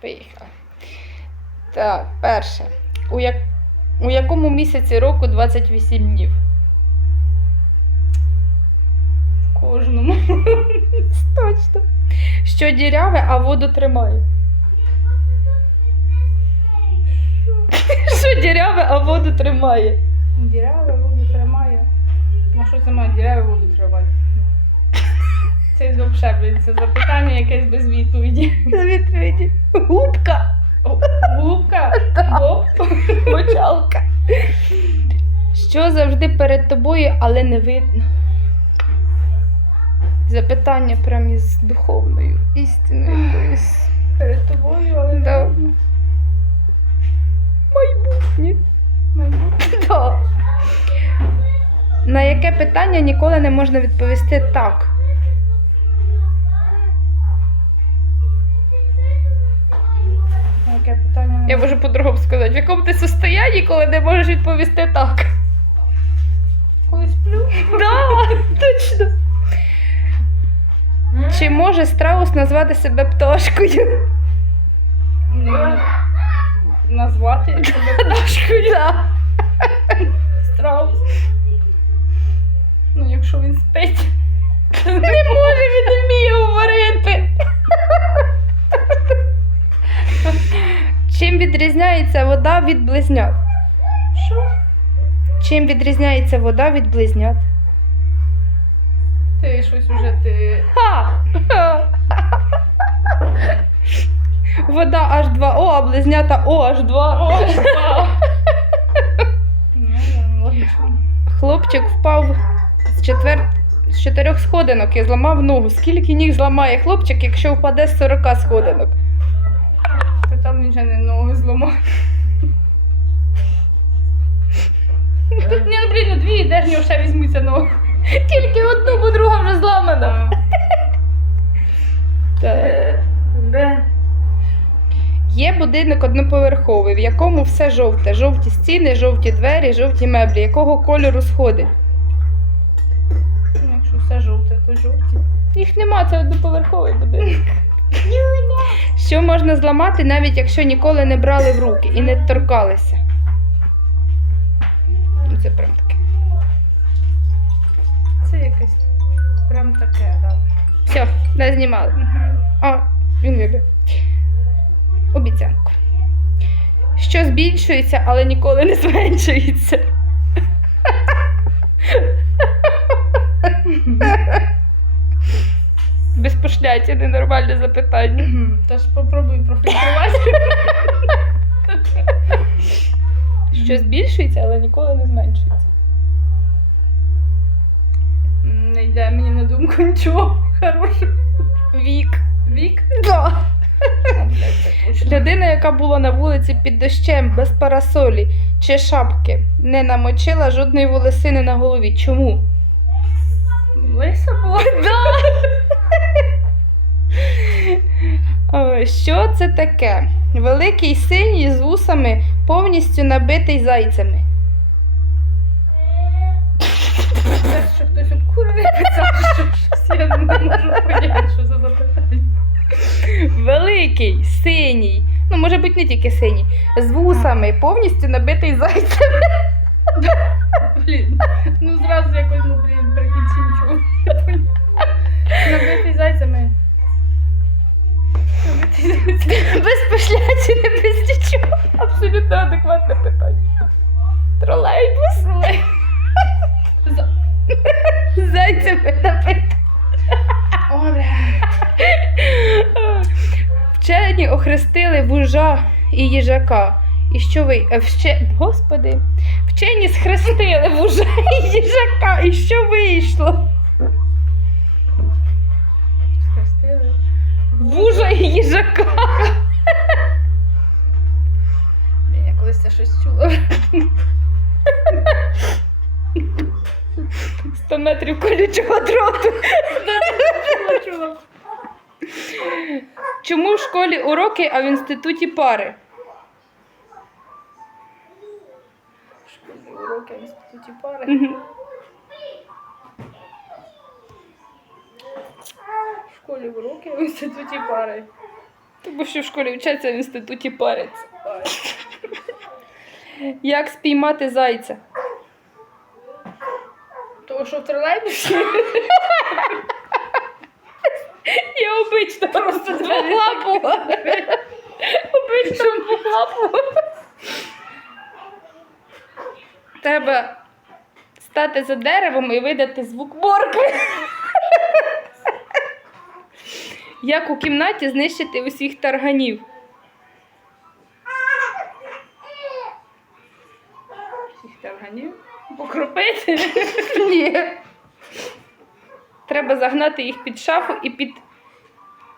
Поїхали. Так, перше. У, як... У якому місяці року 28 днів? В кожному. Точно. Що діряве, а воду тримає. Що діряве, а воду тримає. Діряве воду тримає. Ну що це має діряве воду тримати? Це взагалі, блін, це запитання якесь без відповіді. З відповіді. Губка. О, Губка? Гоп? Мочалка. Що завжди перед тобою, але не видно? Запитання прям із духовною істиною якоюсь. Перед тобою, але не Да. видно. Майбутнє. Майбутнє. Да. На яке питання ніколи не можна відповісти так? Яке питання? Я можу по-другому сказати, в якому ти состоянні, коли не можеш відповісти так? Да, точно. Чи може страус назвати себе пташкою? Назвати себе Пташкою. Да. страус. Ну, якщо він спить. Не може, він не вміє говорити. Чим відрізняється вода від близнят? Що? Чим відрізняється вода від близнят? Ти щось уже ти. Ха! Вода H2O, а близнята OH2. О, вау. Ну, логічно. Хлопчик впав з, четвер... з чотирьох сходинок і зламав ногу. Скільки ніг зламає хлопчик, якщо впаде з 40 сходинок? Та там він же не ноги зламав. Ні, ну блін, ну дві, де ж нього ще візьмуться ноги. Тільки одну, бо друга вже зламана. Так. Є будинок одноповерховий, в якому все жовте. Жовті стіни, жовті двері, жовті меблі. Якого кольору сходи? Ну, Якщо все жовте, то жовті. Їх нема, це одноповерховий будинок. Що можна зламати, навіть якщо ніколи не брали в руки і не торкалися? Ну, Це прям таке. Це якесь прям таке, так. Все, не знімали. А, він вибив. Обіцянку. Що збільшується, але ніколи не зменшується. Без пошляття, ненормальне запитання. Тож попробуй профільтрувати. Що збільшується, але ніколи не зменшується. Мені на думку нічого хорошого. Вік. Вік? Да. Людина, яка була на вулиці під дощем, без парасолі чи шапки, не намочила жодної волосини на голові. Чому? Лиса була? Е, Що це таке? Великий синій з вусами, повністю набитий зайцями. Великий, синій. Ну, може бути, не тільки синій. З вусами, повністю набитий зайцями. Блін. Ну зразу якось, ну блін, прикінчу. Набитий зайцями. Набитий зайцями. Без пошляці, не без нічого. Абсолютно адекватне питання. Охрестили і їжака. І що ви. е, Вще... Господи. Вчені схрестили вужа і їжака. І що вийшло? Схрестили. Вужа і їжака. Я колись це щось чула. 100 метрів колючого дроту. Чула, чула. Чому в школі уроки, а в інституті пари? Шкільні уроки а в інституті пари. В школі уроки в інституті пари. Тому що в школі вчаться а в інституті париться. Як спіймати зайця? Того, що в тролейбусі Я обично просто лапу. Обично лапу. Треба стати за деревом і видати звук борки. Як у кімнаті знищити усіх тарганів? всіх тарганів покропити. Ні. Треба загнати їх під шафу і під.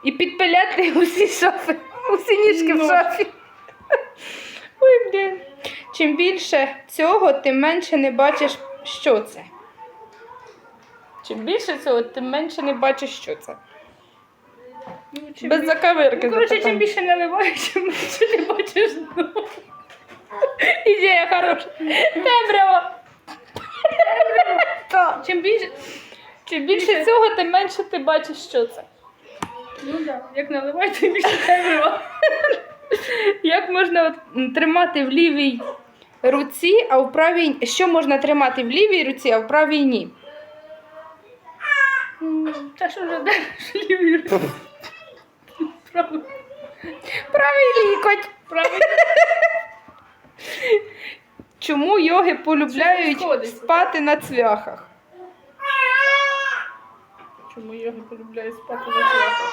І підпиляти усі шафи, усі ніжки в Ну. шафі. Ой, блін. Чим більше цього, тим менше не бачиш, що це. Чим більше цього, тим менше не бачиш, що це. Ну, чим Без бі- закавирки. Ну, коротше, чим запитання. більше наливаєш, тим більше не бачиш дно. Ідея хороша. Темрява. Чим більше. Чим більше цього, тим менше ти бачиш, що це. Ну так, як наливаєш, тим більше темрява. Як можна от, тримати в лівій руці, а в правій. Що можна тримати в лівій руці, а в правій ні? Та що вже далі лівий руці. Правий. Правий лікоть. Правий. Чому йоги полюбляють спати на цвяхах? Чому його полюбляє спати на свято?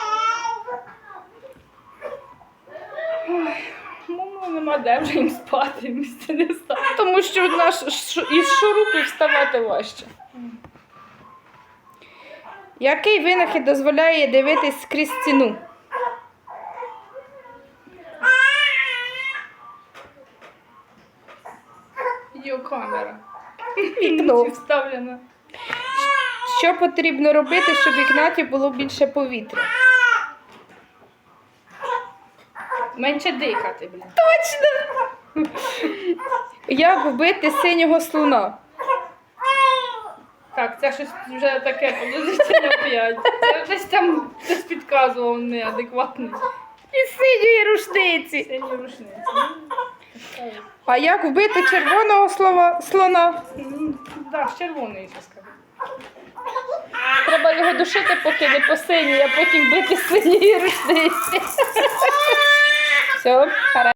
Ну, нема де вже їм спати, місця не стане. Тому що нас із шурупів вставати важче. Який винахід дозволяє дивитись скрізь стіну? Відеокамера. Вікно. Вставлена. Що потрібно робити, щоб в кімнаті було більше повітря? Менше дихати, блін. Точно! Як вбити синього слона? Так, це щось вже таке подозрительно п'ять. Це десь там хтось підказував неадекватний. Із синьої рушниці. Сині рушниці. А як вбити червоного слова, слона? Так, червоний ще скажу. Треба його душити, поки не по синій, а потім бити синій рушниці. Все,